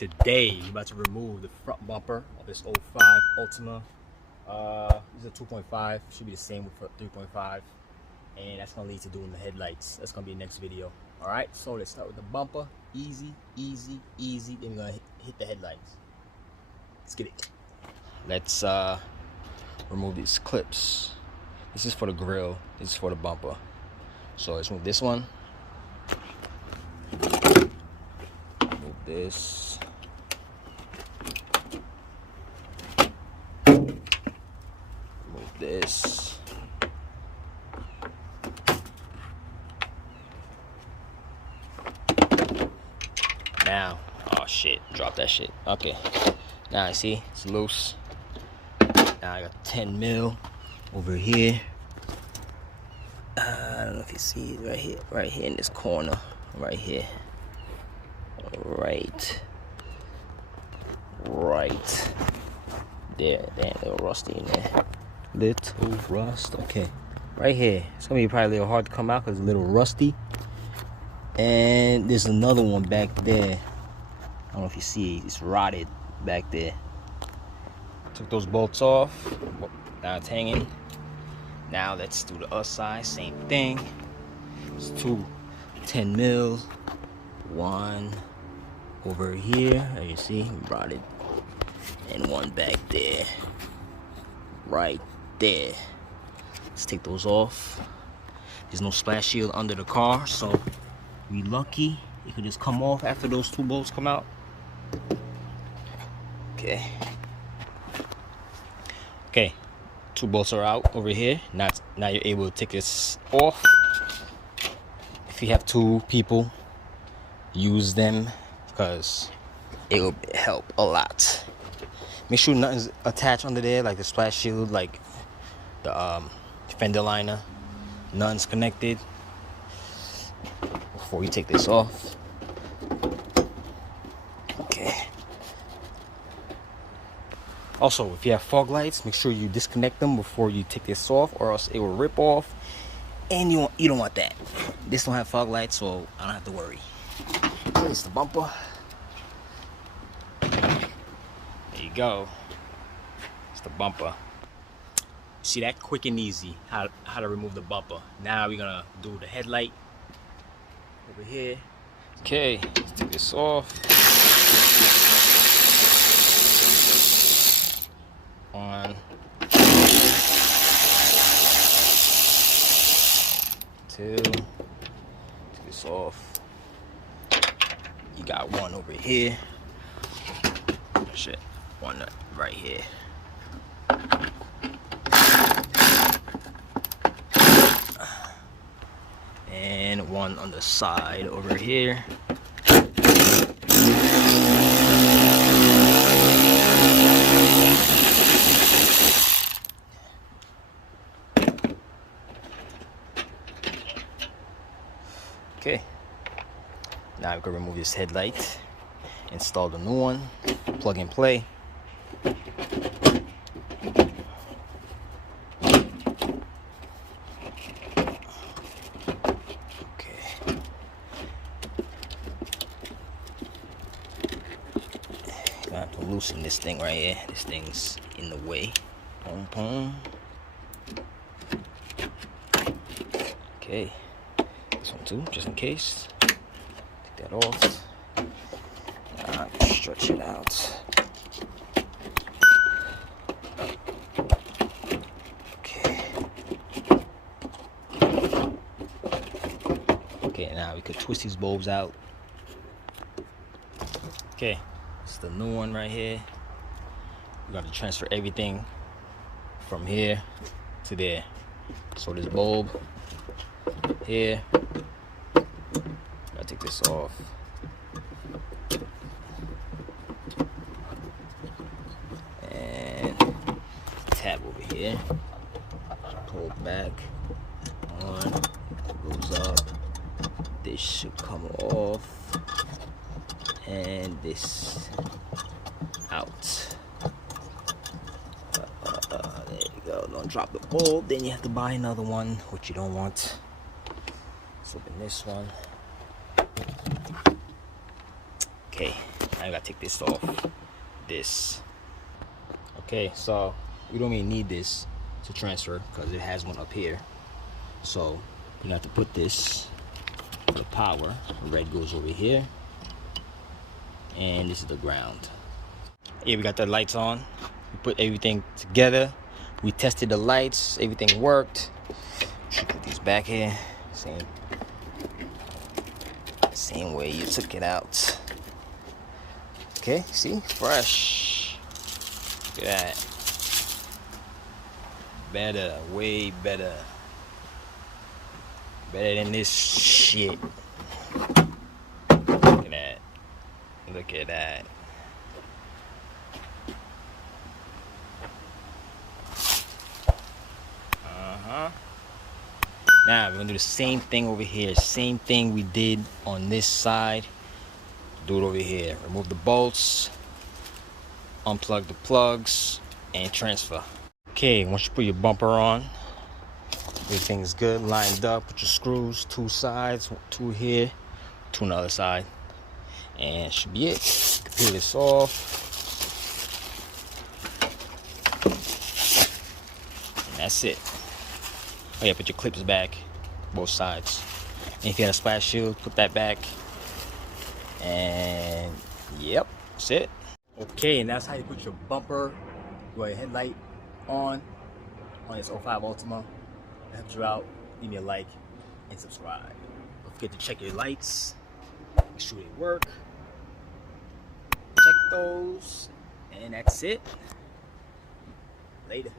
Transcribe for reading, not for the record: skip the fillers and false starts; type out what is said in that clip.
Today, we're about to remove the front bumper of this 05 Altima. This is a 2.5, should be the same with 3.5. And that's gonna lead to doing the headlights. That's gonna be the next video. Alright, so let's start with the bumper. Easy, easy, easy. Then we're gonna hit the headlights. Let's get it. Let's remove these clips. This is for the grill, this is for the bumper. So let's remove this one. Remove this. Remove this. Now, oh shit, drop that shit. Okay, now I see it's loose. Now I got 10 mil over here. I don't know if you see it right here in this corner, right here, right there. Damn, a little rusty in there. Little rust. Okay, right here. It's gonna be probably a little hard to come out because it's a little rusty. And there's another one back there. I don't know if you see it. It's rotted back there. Took those bolts off. Now it's hanging. Now let's do the other side. Same thing. It's two 10 mil. One over here, as you see, rotted. And one back there. Right there. Let's take those off. There's no splash shield under the car, so we lucky. It could just come off after those two bolts come out. Okay. Okay. Two bolts are out over here. Now you're able to take this off. If you have two people, use them because it will help a lot. Make sure nothing's attached under there, like the splash shield, like the fender liner. None's connected. Before you take this off. Okay. Also, if you have fog lights, make sure you disconnect them before you take this off, or else it will rip off. And you don't want that. This don't have fog lights, so I don't have to worry. Here's the bumper. There you go. It's the bumper. See that? Quick and easy. How to remove the bumper. Now we're gonna do the headlight over here. Okay, let's take this off. 1, 2. Take this off. You got one over here. Shit, one right here. And one on the side over here. Okay, now we can remove this headlight, install the new one, plug and play. I have to loosen this thing right here. This thing's in the way. Boom, boom. Okay, this one too, just in case. Take that off. Stretch it out. Okay. Okay, now we could twist these bulbs out. Okay. It's the new one right here. We got to transfer everything from here to there. So this bulb here, gotta take this off. And tab over here. Pull back. On. Goes up. This should come off. And this out. There you go. Don't drop the bulb. Then you have to buy another one, which you don't want. Let's open this one. Okay. Now I gotta take this off. Okay, so we don't even need this to transfer because it has one up here. So you have to put this for the power. The red goes over here, and this is the ground. Here we got the lights on. We put everything together. We tested the lights. Everything worked. Should put these back here. Same way you took it out. Okay, see, fresh. Look at that. Better, way better. Better than this shit. Look at that. Look at that. Now we're gonna do the same thing over here. Same thing we did on this side. Do it over here. Remove the bolts, unplug the plugs, and transfer. Okay, once you put your bumper on, everything's good, lined up with your screws, 2 sides, 2 here, 2 on the other side, and should be it. Peel this off. And that's it. Oh yeah, put your clips back, both sides. And if you had a splash shield, put that back. And yep, that's it. Okay, and that's how you put your bumper, your headlight on this 05 Altima. That helps you out. Give me a like and subscribe. Don't forget to check your lights. Make sure they work. Check those. And that's it. Later.